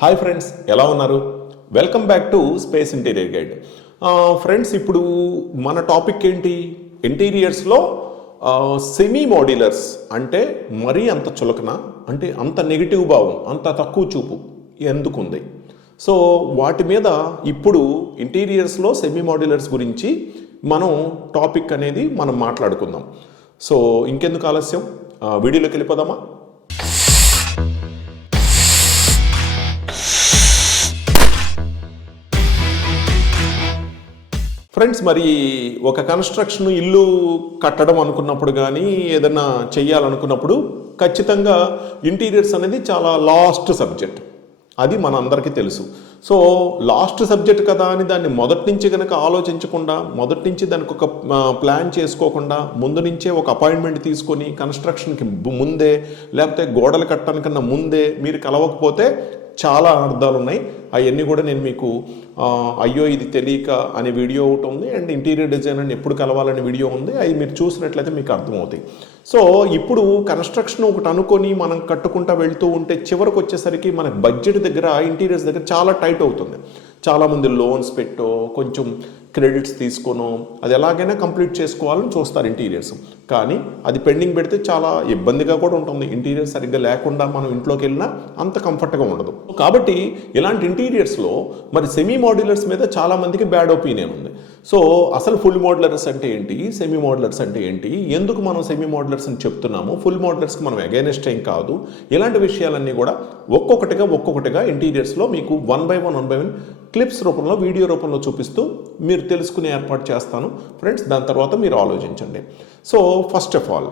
Hi friends, ఎలా ఉన్నారు? Welcome back to space interior guide. Friends, ఇప్పుడు మన టాపిక్ ఏంటి? ఇంటీరియర్స్లో సెమీ మోడ్యులర్స్ అంటే మరీ అంత చులకన, అంటే అంత నెగిటివ్ భావం, అంత తక్కువ చూపు ఎందుకుంది? సో వాటి మీద ఇప్పుడు ఇంటీరియర్స్లో సెమీ మోడ్యులర్స్ గురించి మనం టాపిక్ అనేది మనం మాట్లాడుకుందాం. సో ఇంకెందుకు ఆలస్యం, వీడియోలోకి వెళ్ళిపోదామా? ఫ్రెండ్స్, మరి ఒక కన్స్ట్రక్షన్ ఇల్లు కట్టడం అనుకున్నప్పుడు కానీ ఏదైనా చెయ్యాలనుకున్నప్పుడు ఖచ్చితంగా ఇంటీరియర్స్ అనేది చాలా లాస్ట్ సబ్జెక్ట్. అది మన అందరికీ తెలుసు. సో లాస్ట్ సబ్జెక్ట్ కదా అని దాన్ని మొదటి నుంచి కనుక ఆలోచించకుండా, మొదటి నుంచి దానికి ఒక ప్లాన్ చేసుకోకుండా, ముందు నుంచే ఒక అపాయింట్మెంట్ తీసుకొని కన్స్ట్రక్షన్కి ముందే లేకపోతే గోడలు కట్టడానికన్నా ముందే మీరు కలవకపోతే చాలా అర్థాలు ఉన్నాయి. అవన్నీ కూడా నేను మీకు అయ్యో ఇది తెలియక అనే వీడియో ఒకటి ఉంది, అండ్ ఇంటీరియర్ డిజైనర్ని ఎప్పుడు కలవాలనే వీడియో ఉంది. అవి మీరు చూసినట్లయితే మీకు అర్థమవుతాయి. సో ఇప్పుడు కన్స్ట్రక్షన్ ఒకటి అనుకొని మనం కట్టుకుంటూ వెళ్తూ ఉంటే చివరికి వచ్చేసరికి మన బడ్జెట్ దగ్గర, ఇంటీరియర్స్ దగ్గర చాలా టైట్ అవుతుంది. చాలామంది లోన్స్ పెట్టో, కొంచెం క్రెడిట్స్ తీసుకోనో అది ఎలాగైనా కంప్లీట్ చేసుకోవాలని చూస్తారు ఇంటీరియర్స్. కానీ అది పెండింగ్ పెడితే చాలా ఇబ్బందిగా కూడా ఉంటుంది. ఇంటీరియర్ సరిగ్గా లేకుండా మనం ఇంట్లోకి వెళ్ళినా అంత కంఫర్ట్గా ఉండదు. కాబట్టి ఇలాంటి ఇంటీరియర్స్లో మరి సెమీ మోడ్యులర్స్ మీద చాలామందికి బ్యాడ్ ఒపీనియన్ ఉంది. సో అసలు ఫుల్ మోడ్యులర్స్ అంటే ఏంటి, సెమీ మోడ్యులర్స్ అంటే ఏంటి, ఎందుకు మనం సెమీ మోడ్యులర్స్ అని చెప్తున్నాము, ఫుల్ మోడ్యులర్స్కి మనం అగైనెస్ట్ ఏం కాదు, ఇలాంటి విషయాలన్నీ కూడా ఒక్కొక్కటిగా ఇంటీరియర్స్లో మీకు వన్ బై వన్ క్లిప్స్ రూపంలో, వీడియో రూపంలో చూపిస్తూ మీరు తెలుసుకునే ఏర్పాటు చేస్తాను ఫ్రెండ్స్. దాని తర్వాత మీరు ఆలోచించండి. సో ఫస్ట్ ఆఫ్ ఆల్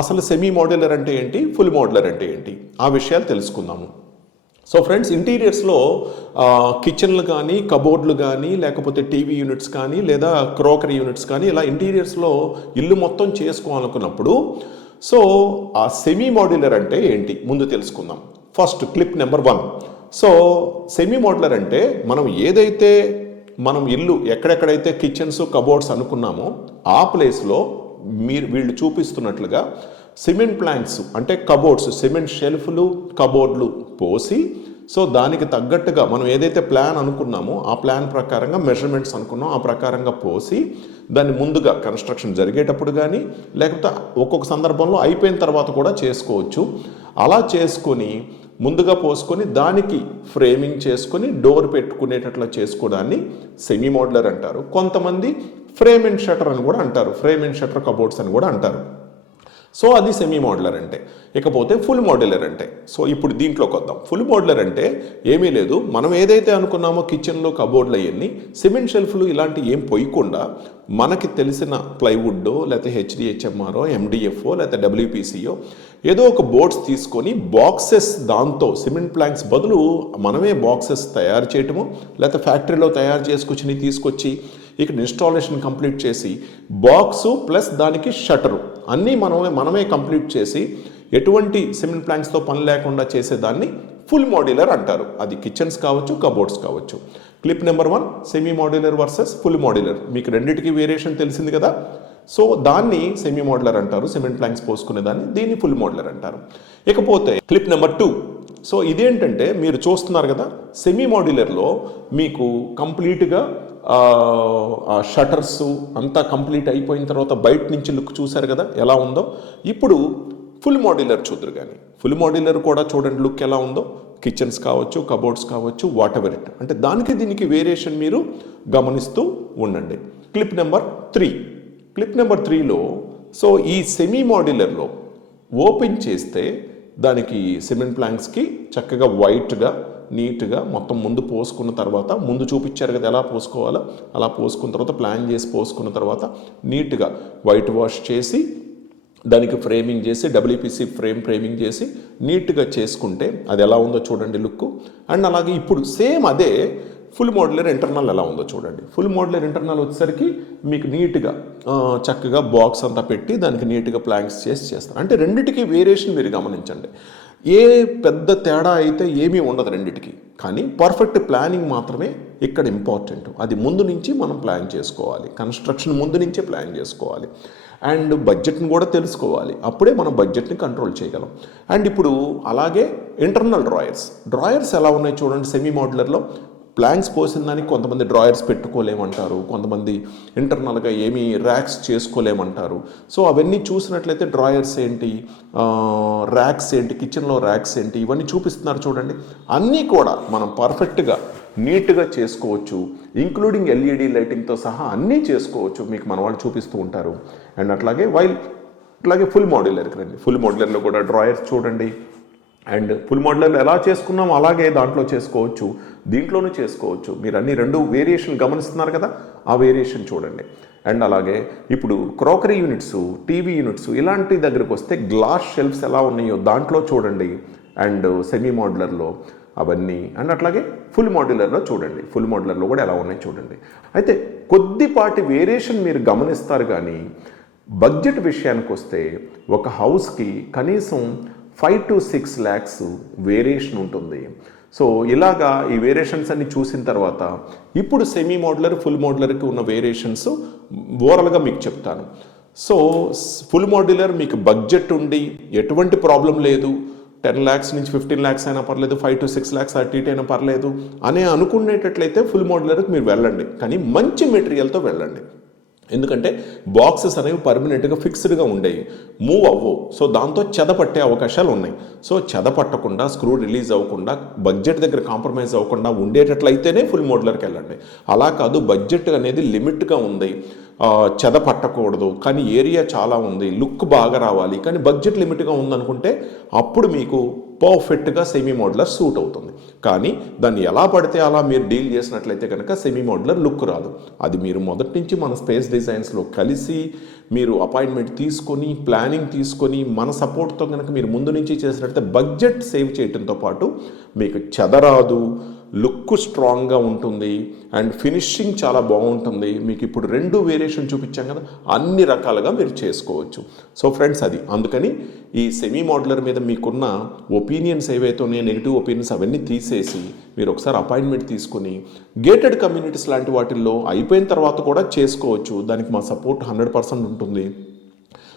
అసలు సెమీ మోడ్యులర్ అంటే ఏంటి, ఫుల్ మోడ్యులర్ అంటే ఏంటి, ఆ విషయాలు తెలుసుకుందాము. సో ఫ్రెండ్స్, ఇంటీరియర్స్లో కిచెన్లు కానీ, కబోర్డ్లు కానీ, లేకపోతే టీవీ యూనిట్స్ కానీ, లేదా క్రోకరీ యూనిట్స్ కానీ, ఇలా ఇంటీరియర్స్లో ఇల్లు మొత్తం చేసుకోవాలనుకున్నప్పుడు సో ఆ సెమీ మోడ్యులర్ అంటే ఏంటి ముందు తెలుసుకుందాం. First clip number 1. So semi modular అంటే మనం ఇల్లు ఎక్కడెక్కడైతే కిచెన్స్, కబోర్డ్స్ అనుకున్నామో ఆ ప్లేస్లో వీళ్ళు చూపిస్తున్నట్లుగా సిమెంట్ ప్లాంక్స్ అంటే కబోర్డ్స్, సిమెంట్ షెల్ఫ్లు, కబోర్డ్లు పోసి, సో దానికి తగ్గట్టుగా మనం ఏదైతే ప్లాన్ అనుకున్నామో ఆ ప్లాన్ ప్రకారంగా మెజర్మెంట్స్ అనుకున్నామో ఆ ప్రకారంగా పోసి దాన్ని ముందుగా కన్స్ట్రక్షన్ జరిగేటప్పుడు కానీ, లేకపోతే ఒక్కొక్క సందర్భంలో అయిపోయిన తర్వాత కూడా చేసుకోవచ్చు. అలా చేసుకొని ముందుగా పోసుకొని దానికి ఫ్రేమింగ్ చేసుకొని డోర్ పెట్టుకునేటట్లా చేసుకోవడాన్ని సెమీ మోడ్యులర్ అంటారు. కొంతమంది ఫ్రేమ్ అండ్ షట్టర్ అని కూడా అంటారు, ఫ్రేమ్ అండ్ షట్టర్ కబోర్డ్స్ అని కూడా అంటారు. సో అది సెమీ మోడ్యులర్ అంటే. ఇకపోతే ఫుల్ మోడ్యులర్ అంటే, సో ఇప్పుడు దీంట్లోకి వద్దాం. ఫుల్ మోడ్యులర్ అంటే ఏమీ లేదు, మనం ఏదైతే అనుకున్నామో కిచెన్లో కబోర్డ్లు అవన్నీ సిమెంట్ షెల్ఫ్లు ఇలాంటి ఏం పోయకుండా మనకి తెలిసిన ప్లైవుడ్డో, లేకపోతే హెచ్డిహెచ్ఎంఆరో, ఎండిఎఫ్ఓ, లేకపోతే డబ్ల్యూపీసీయో ఏదో ఒక బోర్డ్స్ తీసుకొని బాక్సెస్, దాంతో సిమెంట్ ప్లాంక్స్ బదులు మనమే బాక్సెస్ తయారు చేయటము, లేకపోతే ఫ్యాక్టరీలో తయారు చేసుకొచ్చి తీసుకొచ్చి ఇక్కడ ఇన్స్టాలేషన్ కంప్లీట్ చేసి బాక్సు ప్లస్ దానికి షటరు అన్నీ మనమే కంప్లీట్ చేసి ఎటువంటి సిమెంట్ ప్లాంక్స్తో పని లేకుండా చేసేదాన్ని ఫుల్ మోడ్యులర్ అంటారు. అది కిచెన్స్ కావచ్చు, కబోర్డ్స్ కావచ్చు. Clip number 1 semi modular versus full modular. మీకు రెండింటికి వేరియేషన్ తెలిసింది కదా. సో దాన్ని సెమీ మోడ్యులర్ అంటారు, సిమెంట్ ప్లాంక్స్ పోసుకునేదాన్ని, దీన్ని ఫుల్ మోడ్యులర్ అంటారు. ఇకపోతే క్లిప్ నెంబర్ 2. సో ఇదేంటంటే మీరు చూస్తున్నారు కదా, సెమీ మోడ్యులర్లో మీకు కంప్లీట్గా షటర్స్ అంతా కంప్లీట్ అయిపోయిన తర్వాత బయట నుంచి లుక్ చూశారు కదా ఎలా ఉందో. ఇప్పుడు ఫుల్ మోడ్యులర్ చూద్దరు కానీ, ఫుల్ మోడ్యులర్ కూడా చూడండి లుక్ ఎలా ఉందో. కిచెన్స్ కావచ్చు, కబోర్డ్స్ కావచ్చు, వాట్ ఎవర్ ఇట్, అంటే దానికి దీనికి వేరియేషన్ మీరు గమనిస్తూ ఉండండి. Clip number 3. క్లిప్ నెంబర్ 3లో సో ఈ సెమీ మోడ్యులర్లో ఓపెన్ చేస్తే దానికి సిమెంట్ ప్లాంక్స్కి చక్కగా వైట్గా నీట్గా మొత్తం ముందు పోసుకున్న తర్వాత, ముందు చూపించారు కదా ఎలా పోసుకోవాలో, అలా పోసుకున్న తర్వాత ప్లాన్ చేసి పోసుకున్న తర్వాత నీట్గా వైట్ వాష్ చేసి దానికి ఫ్రేమింగ్ చేసి డబ్ల్యూపీసీ ఫ్రేమింగ్ చేసి నీట్గా చేసుకుంటే అది ఎలా ఉందో చూడండి లుక్. అండ్ అలాగే ఇప్పుడు సేమ్ అదే ఫుల్ మోడ్యులర్ ఇంటర్నల్ ఎలా ఉందో చూడండి. ఫుల్ మోడ్యులర్ ఇంటర్నల్ వచ్చేసరికి మీకు నీట్గా చక్కగా బాక్స్ అంతా పెట్టి దానికి నీట్గా ప్లాంక్స్ చేస్తారు. అంటే రెండిటికి వేరియేషన్ మీరు గమనించండి. ఏ పెద్ద తేడా అయితే ఏమీ ఉండదు రెండిటికి, కానీ పర్ఫెక్ట్ ప్లానింగ్ మాత్రమే ఇక్కడ ఇంపార్టెంట్. అది ముందు నుంచి మనం ప్లాన్ చేసుకోవాలి, కన్స్ట్రక్షన్ ముందు నుంచే ప్లాన్ చేసుకోవాలి. అండ్ బడ్జెట్ని కూడా తెలుసుకోవాలి. అప్పుడే మనం బడ్జెట్ని కంట్రోల్ చేయగలం. అండ్ ఇప్పుడు అలాగే ఇంటర్నల్ డ్రాయర్స్ ఎలా ఉన్నాయి చూడండి. సెమీ మోడ్యులర్లో ప్లాంక్స్ పోసిన దానికి కొంతమంది డ్రాయర్స్ పెట్టుకోలేమంటారు, కొంతమంది ఇంటర్నల్గా ఏమీ ర్యాక్స్ చేసుకోలేమంటారు. సో అవన్నీ చూసినట్లయితే డ్రాయర్స్ ఏంటి, ర్యాక్స్ ఏంటి, కిచెన్లో ర్యాక్స్ ఏంటి, ఇవన్నీ చూపిస్తున్నారు చూడండి. అన్నీ కూడా మనం పర్ఫెక్ట్గా నీట్గా చేసుకోవచ్చు. ఇంక్లూడింగ్ ఎల్ఈడి లైటింగ్తో సహా అన్నీ చేసుకోవచ్చు, మీకు మన వాళ్ళు చూపిస్తూ ఉంటారు. అండ్ అట్లాగే ఫుల్ మోడ్యులర్కి రండి. ఫుల్ మోడ్యులర్లో కూడా డ్రాయర్స్ చూడండి. అండ్ ఫుల్ మోడ్యులర్లో ఎలా చేసుకున్నాం అలాగే దాంట్లో చేసుకోవచ్చు, దీంట్లోనూ చేసుకోవచ్చు. మీరు అన్ని రెండు వేరియేషన్ గమనిస్తున్నారు కదా, ఆ వేరియేషన్ చూడండి. అండ్ అలాగే ఇప్పుడు క్రోకరీ యూనిట్స్, టీవీ యూనిట్స్ ఇలాంటి దగ్గరకు వస్తే గ్లాస్ షెల్ఫ్స్ ఎలా ఉన్నాయో దాంట్లో చూడండి. అండ్ సెమీ మోడ్యులర్లో అవన్నీ. అండ్ అట్లాగే ఫుల్ మోడ్యులర్లో చూడండి, ఫుల్ మోడ్యులర్లో కూడా ఎలా ఉన్నాయి చూడండి. అయితే కొద్దిపాటి వేరియేషన్ మీరు గమనిస్తారు. కానీ బడ్జెట్ విషయానికి వస్తే ఒక హౌస్కి కనీసం 5 to 6 lakhs వేరియేషన్ ఉంటుంది. సో ఇలాగా ఈ వేరియేషన్స్ అన్ని చూసిన తర్వాత ఇప్పుడు సెమీ మోడ్యులర్, ఫుల్ మోడ్యులర్కి ఉన్న వేరియేషన్స్ ఓవరాల్గా మీకు చెప్తాను. సో ఫుల్ మోడ్యులర్ మీకు బడ్జెట్ ఉండి ఎటువంటి ప్రాబ్లం లేదు, 10 lakhs నుంచి 15 lakhs అయినా పర్లేదు, 5 to 6 lakhs అటు ఇటు అయినా పర్లేదు అని అనుకునేటట్లయితే ఫుల్ మోడ్యులర్కి మీరు వెళ్ళండి. కానీ మంచి మెటీరియల్తో వెళ్ళండి. ఎందుకంటే బాక్సెస్ అనేవి పర్మనెంట్గా ఫిక్స్డ్గా ఉండేవి, మూవ్ అవ్వవు. సో దాంతో చెదపట్టే అవకాశాలు ఉన్నాయి. సో చెదపట్టకుండా, స్క్రూ రిలీజ్ అవ్వకుండా, బడ్జెట్ దగ్గర కాంప్రమైజ్ అవ్వకుండా ఉండేటట్లయితేనే ఫుల్ మోడ్యులర్కి వెళ్ళండి. అలా కాదు, బడ్జెట్ అనేది లిమిట్గా ఉంది, చెద పట్టకూడదు, కానీ ఏరియా చాలా ఉంది, లుక్ బాగా రావాలి, కానీ బడ్జెట్ లిమిట్గా ఉందనుకుంటే అప్పుడు మీకు పర్ఫెక్ట్గా సెమీ మోడ్యులర్ సూట్ అవుతుంది. కానీ దాన్ని ఎలా పడితే అలా మీరు డీల్ చేసినట్లయితే కనుక సెమీ మోడ్యులర్ లుక్ రాదు. అది మీరు మొదటి నుంచి మన స్పేస్ డిజైన్స్లో కలిసి మీరు అపాయింట్మెంట్ తీసుకొని, ప్లానింగ్ తీసుకొని, మన సపోర్ట్తో కనుక మీరు ముందు నుంచి చేసినట్లయితే బడ్జెట్ సేవ్ చేయడంతో పాటు మీకు చెదరాదు, లుక్ స్ట్రాంగ్గా ఉంటుంది, అండ్ ఫినిషింగ్ చాలా బాగుంటుంది. మీకు ఇప్పుడు 2 వేరియేషన్ చూపించాం కదా, అన్ని రకాలుగా మీరు చేసుకోవచ్చు. సో ఫ్రెండ్స్, అది అందుకని ఈ సెమీ మోడ్యులర్ మీద మీకున్న ఒపీనియన్స్ ఏవైతే ఉన్నాయో, నెగిటివ్ ఒపీనియన్స్ అవన్నీ తీసేసి మీరు ఒకసారి అపాయింట్మెంట్ తీసుకొని గేటెడ్ కమ్యూనిటీస్ లాంటి వాటిల్లో అయిపోయిన తర్వాత కూడా చేసుకోవచ్చు. దానికి మా సపోర్ట్ 100% ఉంటుంది.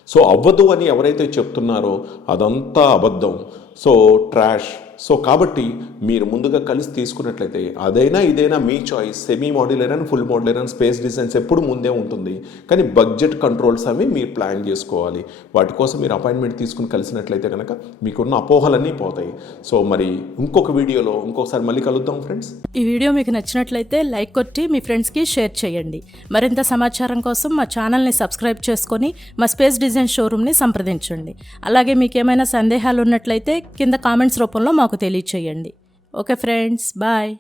సో అవ్వదు అని ఎవరైతే చెప్తున్నారో అదంతా అబద్ధం, సో ట్రాష్. సో కాబట్టి మీరు ముందుగా కలిసి తీసుకున్నట్లయితే అదైనా ఇదైనా మీ choice. Semi modular and full modular and space designs ఎప్పుడు ముందే ఉంటుంది. కానీ బడ్జెట్ కంట్రోల్స్ అవి మీరు ప్లాన్ చేసుకోవాలి. వాటి కోసం మీరు అపాయింట్మెంట్ తీసుకుని కలిసినట్లయితే కనుక మీకున్న అపోహలన్నీ పోతాయి. సో మరి ఇంకొక వీడియోలో ఇంకొకసారి మళ్ళీ కలుద్దాం ఫ్రెండ్స్. ఈ వీడియో మీకు నచ్చినట్లయితే లైక్ కొట్టి మీ ఫ్రెండ్స్కి షేర్ చేయండి. మరింత సమాచారం కోసం మా ఛానల్ని సబ్స్క్రైబ్ చేసుకొని మా స్పేస్ డిజైన్ షోరూమ్ని సంప్రదించండి. అలాగే మీకు ఏమైనా సందేహాలు ఉన్నట్లయితే కింద కామెంట్స్ రూపంలో మాకు తెలియచేయండి. Okay friends, bye.